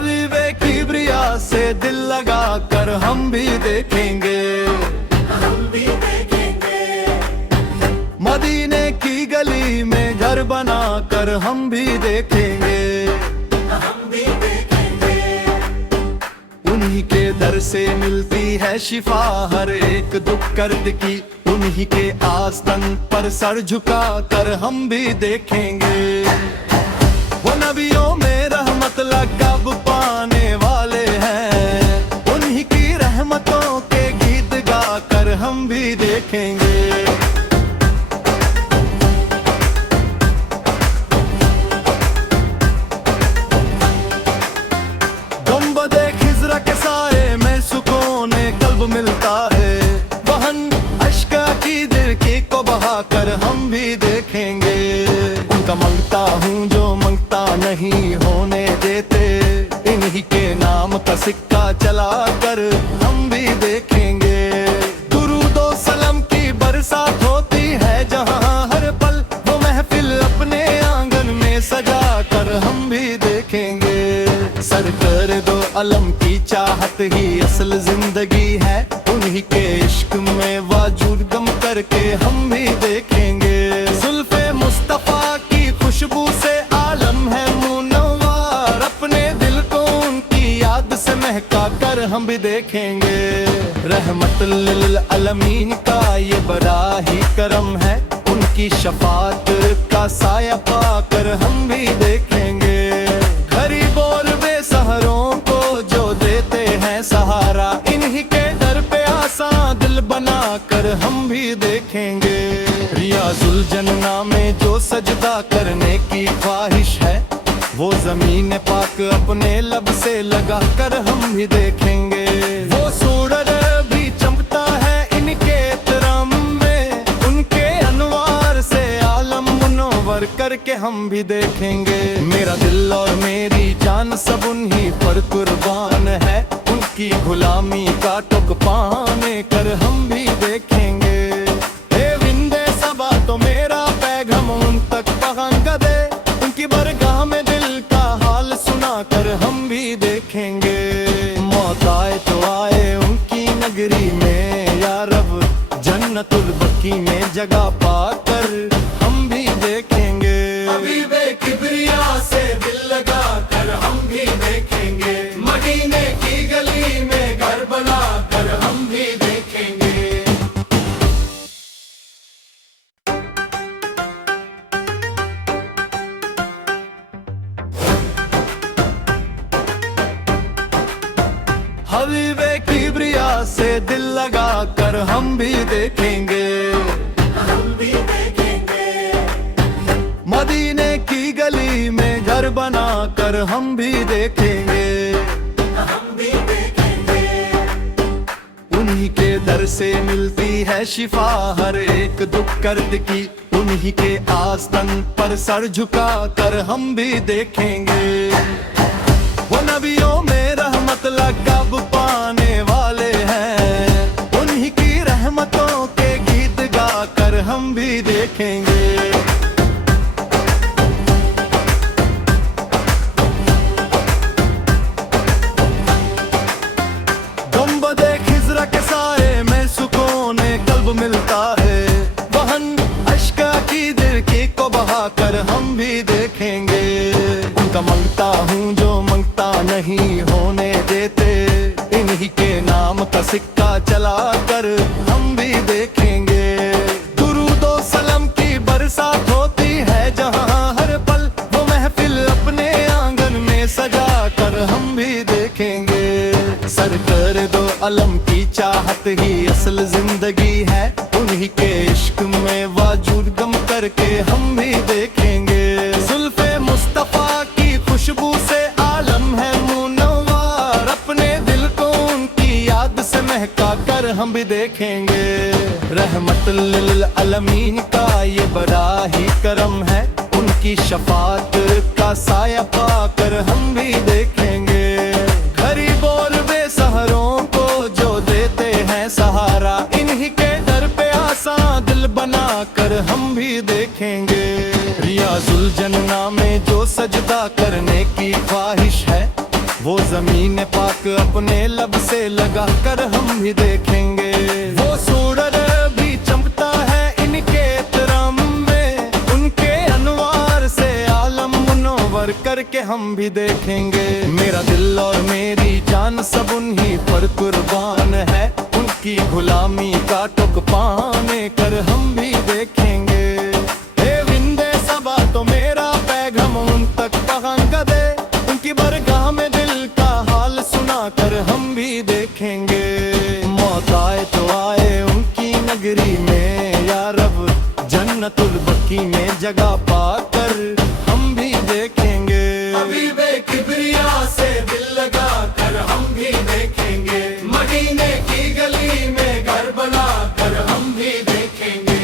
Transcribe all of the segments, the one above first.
हबीबे किबरिया से दिल लगा कर हम भी देखेंगे, हम भी देखेंगे। मदीने की गली में घर बना कर हम भी देखेंगे, हम भी देखेंगे। उन्हीं के दर से मिलती है शिफा हर एक दुख कर्द की, उन्हीं के आस्तन पर सर झुका कर हम भी देखेंगे। वो नबियों में रहमत लक़ब पाने वाले हैं, उन्हीं की रहमतों के गीत गा कर हम भी देखेंगे। गुंबदे खिज़रा के साए में सुकून कल्ब मिलता है, वहन अश्का की दिल की को बहा कर हम भी देखेंगे। उनका मांगता हूँ जो मांगता नहीं होने देते, इन्हीं के नाम का सिक्का चला कर हम भी देखेंगे। दुरूदो सलाम की बरसात होती है जहाँ हर पल, वो महफिल अपने आंगन में सजा कर हम भी देखेंगे। सर कर दो अलम की चाहत ही असल जिंदगी है, उन्हीं के इश्क में वाजूद गम करके हम भी देखेंगे। जुल्फे मुस्तफा की खुशबू से आलम है मुनव्वर, अपने दिल को उनकी याद से महका कर हम भी देखेंगे। रहमतुल लिल आलमीन का ये बड़ा ही करम है, उनकी शफाअत का साया पाकर हम भी देखेंगे। गरीब और बेसहारों को जो देते हैं सहारा, इन्हीं के दर पे आसान दिल बना कर हम भी देखेंगे। रियाजुल जन्ना में जो सजदा करने की ख्वाहिश है, वो ज़मीन पाक अपने लब से लगा कर हम भी देखेंगे। वो सूरज भी चमकता है इनके एहतराम में, उनके अनवार से आलम मुनव्वर करके हम भी देखेंगे। मेरा दिल और मेरी जान सब उन्हीं पर कुर्बान है, उनकी गुलामी का टुक पाने कर हम भी देखेंगे। हे विंदे सबा तो मेरा पैगाम उन तक पहुंचा दे, उनकी बरगाह में दिल का हाल सुना कर हम भी देखेंगे। मौत आए तो आए उनकी नगरी में या रब, जन्नतुल बकी में जगह पाकर हम भी देखेंगे। हबीबे किबरिया से दिल लगा कर हम भी देखेंगे, मदीने की गली में घर बना कर हम भी देखेंगे। हबीबे किबरिया से दिल लगा कर हम भी देखेंगे, हम भी देखेंगे। मदीने की गली में घर बना कर हम भी देखेंगे, हम भी देखेंगे। उन्हीं के दर से मिलती है शिफा हर एक दुख कर्द की, उन्हीं के आस्तन पर सर झुका कर हम भी देखेंगे। वो नबियों में रहमत लक़ब पाने वाले हैं, उन्हीं की रहमतों के गीत गा कर हम भी देखेंगे। गुंबदे खिज़रा के साए में सुकून कल्ब मिलता है, वहन अश्का की दिल की को बहा कर हम भी देखेंगे। उनका मांगता हूँ जो मांगता नहीं होने देते, इन्हीं के नाम का सिक्का चला कर हम भी देखेंगे। दुरूदो सलाम की बरसात होती है जहाँ हर पल, वो महफिल अपने आंगन में सजा कर हम भी देखेंगे। सर कर दो अलम की चाहत ही असल जिंदगी है, उन्हीं के इश्क में वाजूद गम करके हम भी देखेंगे। जुल्फे मुस्तफा की खुशबू से आलम है मुनव्वर, अपने दिल को उनकी याद से महका कर हम भी देखेंगे। रहमतुल लिल आलमीन का ये बड़ा ही करम है, उनकी शफाअत का साया पाकर हम भी देखेंगे। गरीब और बेसहारों को जो देते हैं सहारा, इन्हीं के दर पे आसान दिल बना कर हम भी देखेंगे। रियाजुल जन्ना में जो सजदा करने की ख्वाहिश है, वो जमीन पाक अपने लब से लगा कर हम भी देखेंगे। वो सूरज भी चमकता है इनके एहतराम में, उनके अनवार से आलम मुनव्वर करके हम भी देखेंगे। मेरा दिल और मेरी जान सब उन्हीं पर कुर्बान है, उनकी गुलामी का टुक पाने कर हम भी देखेंगे। हे विंदे सबा तो मेरा पैगाम उन तक पहुंचा दे, उनकी बरगाह में दिल का हाल सुना कर हम भी देखेंगे। मौत आए तो आए उनकी नगरी में या रब, जन्नतुल बकी में जगह पाकर हम भी देखेंगे। हबीबे किबरिया से दिल लगा कर हम भी देखेंगे, मदीने की गली में घर बना कर हम भी देखेंगे।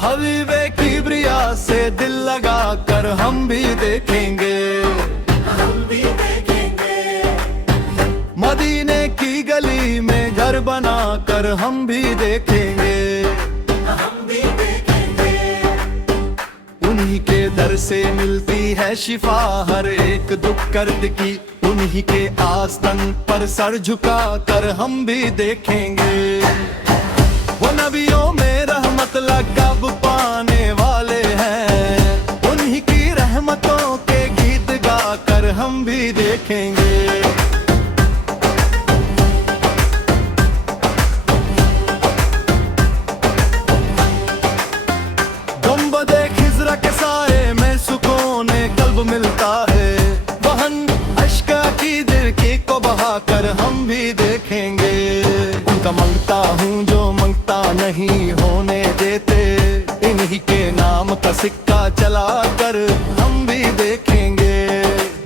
हबीबे किबरिया से दिल लगा कर हम भी देखेंगे, हम भी देखेंगे। मदीने की गली में घर बना कर हम भी देखेंगे, हम भी देखेंगे। उन्हीं के दर से मिलती है शिफा हर एक दुख दर्द की, उन्हीं के आस्तन पर सर झुका कर हम भी देखेंगे। वो नबियों में रहमत लक़ब पाने वाले हैं, उन्हीं की रहमतों के गीत गा कर हम भी देखेंगे। गुंबदे खिज़रा के साए में सुकून कल्ब मिलता है, वहन अश्का की दिल की को बहा कर हम भी देखेंगे। उनका मांगता हूँ जो मांगता नहीं होने देते, इन्हीं के नाम का सिक्का चला कर हम भी देखेंगे।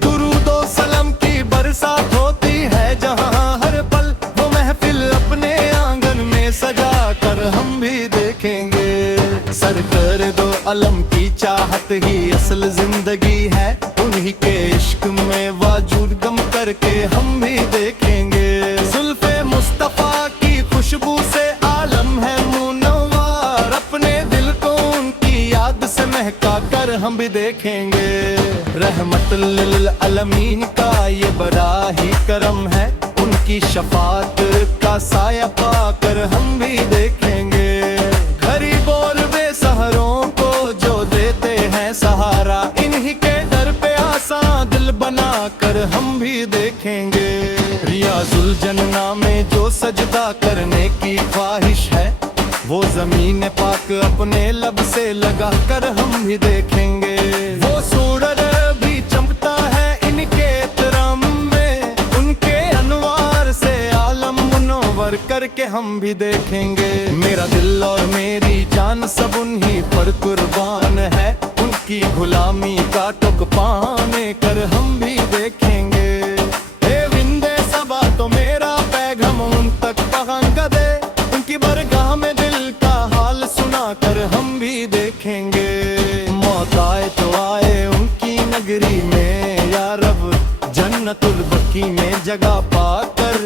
दुरूद और सलाम की बरसात होती है जहाँ हर पल, वो महफिल अपने आंगन में सजा कर हम भी देखेंगे। सर कर दो अलम की चाहत ही असल जिंदगी है, उन्हीं के इश्क में वाजूद गम करके हम भी देखेंगे। जुल्फे मुस्तफा की खुशबू से आलम है मुनव्वर, अपने दिल को उनकी याद से महका कर हम भी देखेंगे। रहमतुल लिल आलमीन का ये बड़ा ही करम है, उनकी शफात का साया पाकर हम भी देखेंगे। गरीब और बेसहारों को जो देते हैं सहारा, इन्हीं के दर पे आसान दिल बना कर हम भी देखेंगे। रियाजुल जन्ना में जो सजदा करने की ख्वाहिश है, वो जमीन पाक अपने लब से लगा कर हम भी देखेंगे। वो सूरज भी चमकता है इनके एहतराम में, उनके अनवार से आलम मुनव्वर करके हम भी देखेंगे। मेरा दिल और मेरी जान सब उन्हीं पर कुर्बान है, उनकी गुलामी का टुक पाने कर हम भी देखेंगे। हे विंदे सबा तो मेरा पैगाम उन तक पहुंचा दे, उनकी बरगाह में दिल का हाल सुना कर हम भी देखेंगे। मौत आए तो आए उनकी नगरी में या रब, जन्नतुल बकी में जगह पाकर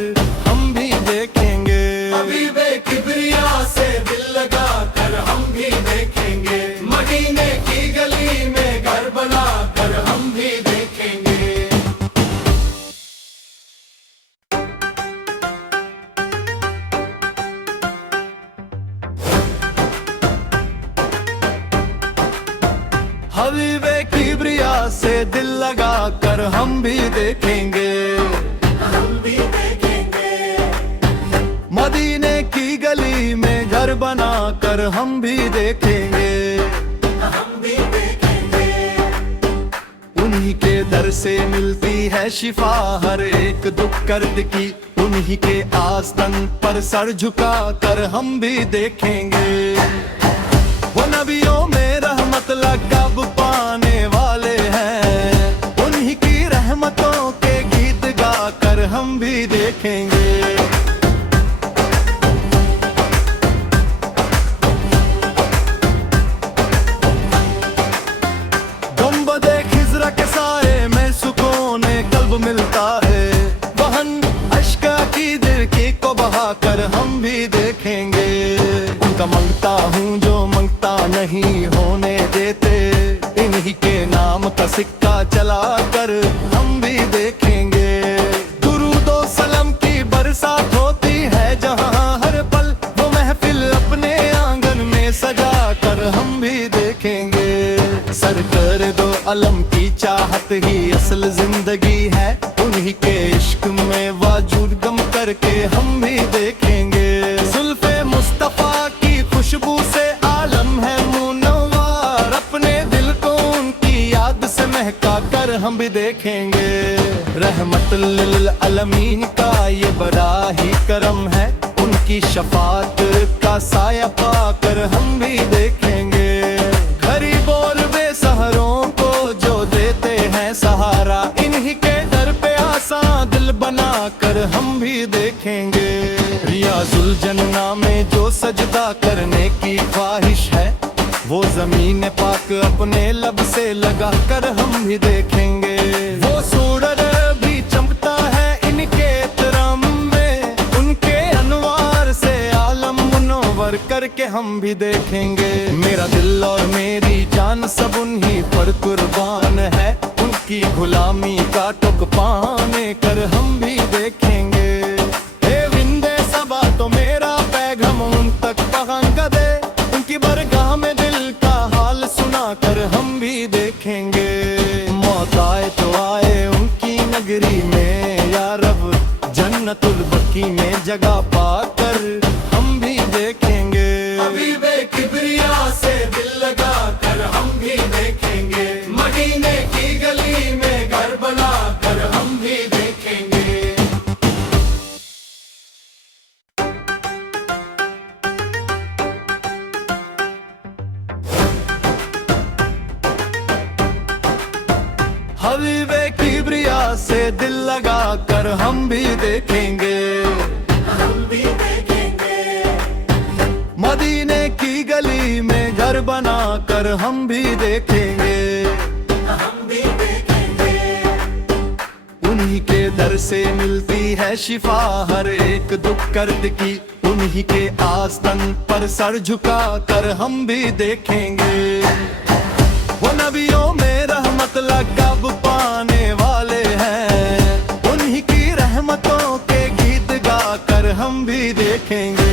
हम भी देखेंगे। हबीबे किबरिया से दिल लगा कर हम भी देखेंगे, मदीने की गली में घर बना कर हम भी देखेंगे। हबीबे किबरिया से दिल लगा कर हम भी देखेंगे, हम भी देखेंगे। मदीने की गली में घर बना कर हम भी देखेंगे, हम भी देखेंगे। उन्हीं के दर से मिलती है शिफा हर एक दुख दर्द की, उन्हीं के आस्तन पर सर झुका कर हम भी देखेंगे। वो नबियों में रहमत लक़ब पाने वाले हैं, उन्हीं की रहमतों के गीत गा कर हम भी देखेंगे। गुंबदे खिज़रा के साए में सुकून कल्ब मिलता है, वहन अश्का की दिल की को बहा कर हम भी सर कर दो अलम की चाहत ही असल जिंदगी है, उन्हीं के इश्क में वाजूद गम करके हम भी देखेंगे। जुल्फे मुस्तफा की खुशबू से आलम है मुनव्वर, अपने दिल को उनकी याद से महका कर हम भी देखेंगे। रहमतुल लिल आलमीन का ये बड़ा ही करम है, उनकी शफाअत का साया पाकर हम भी देखेंगे। गरीब और बेसहारों को जो देते हैं सहारा, इन्हीं के दर पे आसान दिल बना कर हम भी देखेंगे। रियाजुल जन्ना में जो सजदा करने की ख्वाहिश है, वो ज़मीन पाक अपने लब से लगा कर हम भी देखेंगे। वो सूरज भी चमकता है इनके एहतराम में, उनके अनवार से आलम मुनव्वर करके हम भी देखेंगे। मेरा दिल और मेरी जान सब उन्हीं पर कुर्बान है, उनकी गुलामी का टुक पाने कर हम भी देखेंगे। हे विंदे सबा तो मेरा पैगाम उन तक पहुंचा दे, उनकी बरगाह में दिल का हाल सुना कर हम भी देखेंगे। मौत आए तो आए उनकी नगरी में या रब, जन्नतुल बकी में जगह पाकर हम भी देखेंगे। हबीबे किबरिया से दिल लगा कर हम भी देखेंगे, मदीने की गली में घर बना कर हम भी देखेंगे। हबीबे किबरिया से दिल लगा कर हम भी देखेंगे, हम भी देखेंगे। मदीने की गली में घर बना कर हम भी देखेंगे, हम भी देखेंगे। उन्हीं के दर से मिलती है शिफा हर एक दुख कर्द की, उन्हीं के आस्तन पर सर झुका कर हम भी देखेंगे। वो नबियों में रहमत लक़ब पाने वाले हैं, उन्हीं की रहमतों के गीत गा कर हम भी देखेंगे।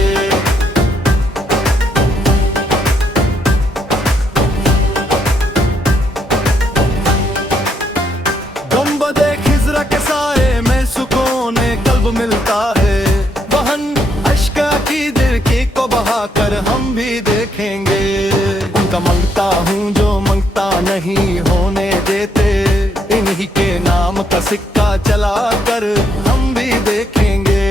गुंबदे खिज़रा के साए में सुकून कल्ब मिलता है, वहन अश्का की दिल की को बहा कर हम भी देखेंगे। उनका मांगता हूँ जो मांगता नहीं होने देते, इन्हीं के नाम का सिक्का चला कर हम भी देखेंगे।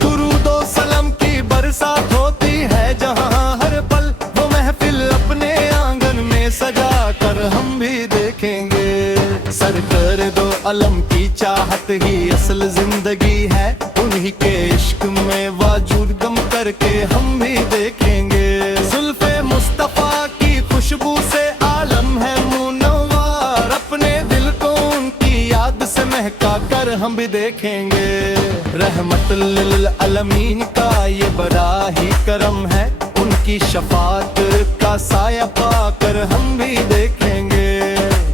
दुरूदो सलाम की बरसात होती है जहाँ हर पल, वो महफिल अपने आंगन में सजा कर हम भी देखेंगे। सर कर दो अलम की चाहत ही असल जिंदगी है, उन्हीं के इश्क में वाजूद गम करके हम भी देखेंगे। जुल्फे मुस्तफा की खुशबू से आलम है मुनव्वर, अपने दिल को उनकी याद से महका कर हम भी देखेंगे। रहमतुल लिल आलमीन का ये बड़ा ही करम है, उनकी शफाअत का साया पाकर हम भी देखेंगे।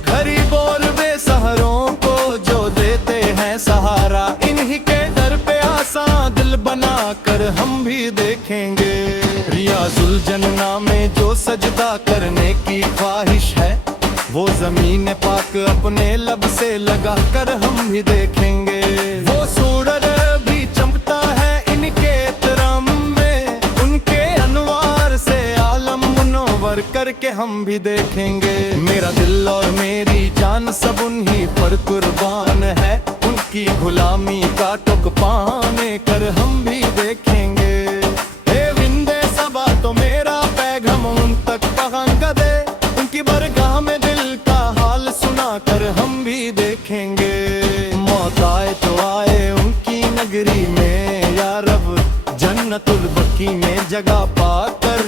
गरीब और बेसहारों को जो देते हैं सहारा, इन्हीं के दर पे आसान दिल बना कर हम भी देखेंगे। रियाजुल जन्ना में जो सजदा करने की ख्वाहिश है, वो ज़मीन पाक अपने लब से लगा कर हम भी देखेंगे। वो सूरज भी चमकता है इनके एहतराम में, उनके अनवार से आलम मुनव्वर करके हम भी देखेंगे। मेरा दिल और मेरी जान सब उन्हीं पर कुर्बान है, उनकी गुलामी का टुक पाने कर हम भी देखेंगे। हे विंदे सबा तो मेरा पैगाम उन तक पहुंचा दे, उनकी बरगाह में दिल का हाल सुना कर हम भी देखेंगे। मौत आए तो आए उनकी नगरी में या रब, जन्नतुल बकी में जगह पाकर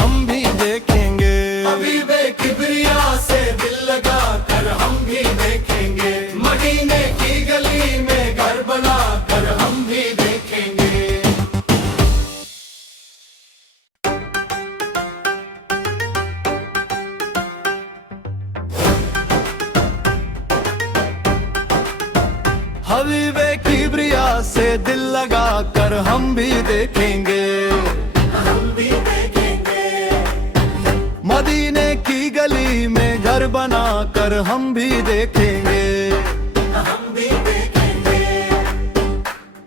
हम भी देखेंगे। हबीबे किबरिया से दिल लगा कर हम भी देखेंगे, मदीने की गली में घर बना कर हम भी देखेंगे। हबीबे किबरिया से दिल लगा कर हम भी देखेंगे, हम भी देखेंगे। मदीने की गली में घर बना कर हम भी देखेंगे।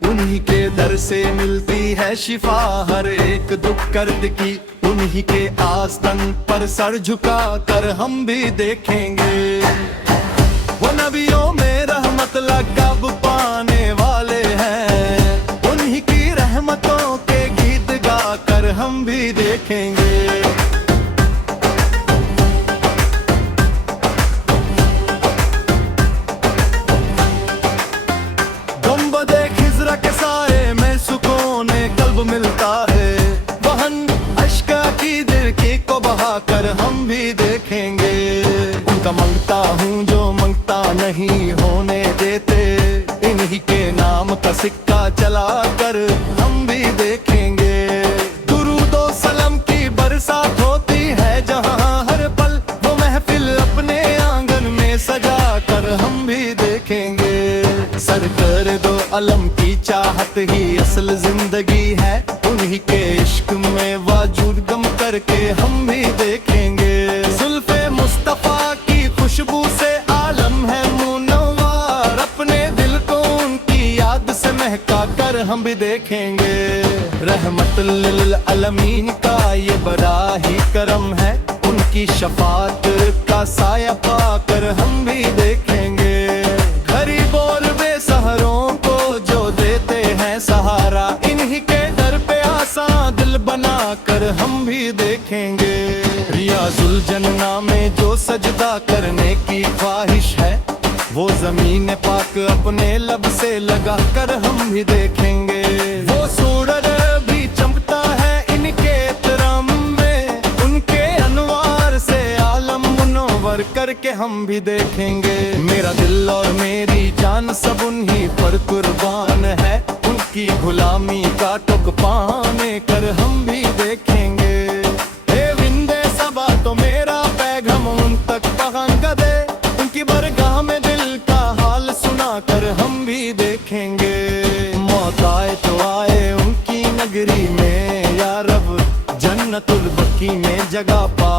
उन्हीं के दर से मिलती है शिफा हर एक दुख कर्द की, उन्हीं के आस्तन पर सर झुका कर हम भी देखेंगे। वो नबियों में रहमत लक़ब पाने वाले हैं, उन्हीं की रहमतों के गीत गा कर हम भी देखेंगे। गुंबदे खिज़रा के साए में सुकून कल्ब मिलता है, वहन अश्का की दिल की को बहा कर हम भी देखेंगे। उनका मांगता हूँ जो मांगता नहीं होने देते, इन्हीं के नाम का सिक्का चला कर हम भी देखेंगे। दुरूदो सलाम की बरसात होती है जहाँ हर पल, वो महफिल अपने आंगन में सजा कर हम भी देखेंगे। सर कर दो अलम की चाहत ही असल जिंदगी है, उन्हीं के इश्क में वाजूद गम करके हम भी देखेंगे। जुल्फे मुस्तफा की खुशबू से आलम है मुनव्वर, अपने दिल को उनकी याद से महका कर हम भी देखेंगे। रहमतुल लिल आलमीन का ये बड़ा ही करम है, उनकी शफाअत का साया पाकर हम भी देखेंगे। गरीब और बेसहारों को जो देते हैं सहारा, इन्हीं के दर पे आसान दिल बना कर हम भी देखेंगे। रियाजुल जन्ना में जो सजदा करने की ख्वाहिश है, वो जमीन पाक अपने लब से लगा कर हम भी देखेंगे। वो सूरज भी चमकता है इनके एहतराम में, उनके अनवार से आलम मुनव्वर करके हम भी देखेंगे। मेरा दिल और मेरी जान सब उन्हीं पर कुर्बान है, उनकी गुलामी का टुक पाने कर हम भी देखेंगे। हे विंदे सबा तो मेरा पैगाम उन तक पहुंचा दे, उनकी बरगाह में दिल का हाल सुना कर हम भी देखेंगे। मौत आए तो आए उनकी नगरी में या रब, जन्नतुल बकी में जगह पा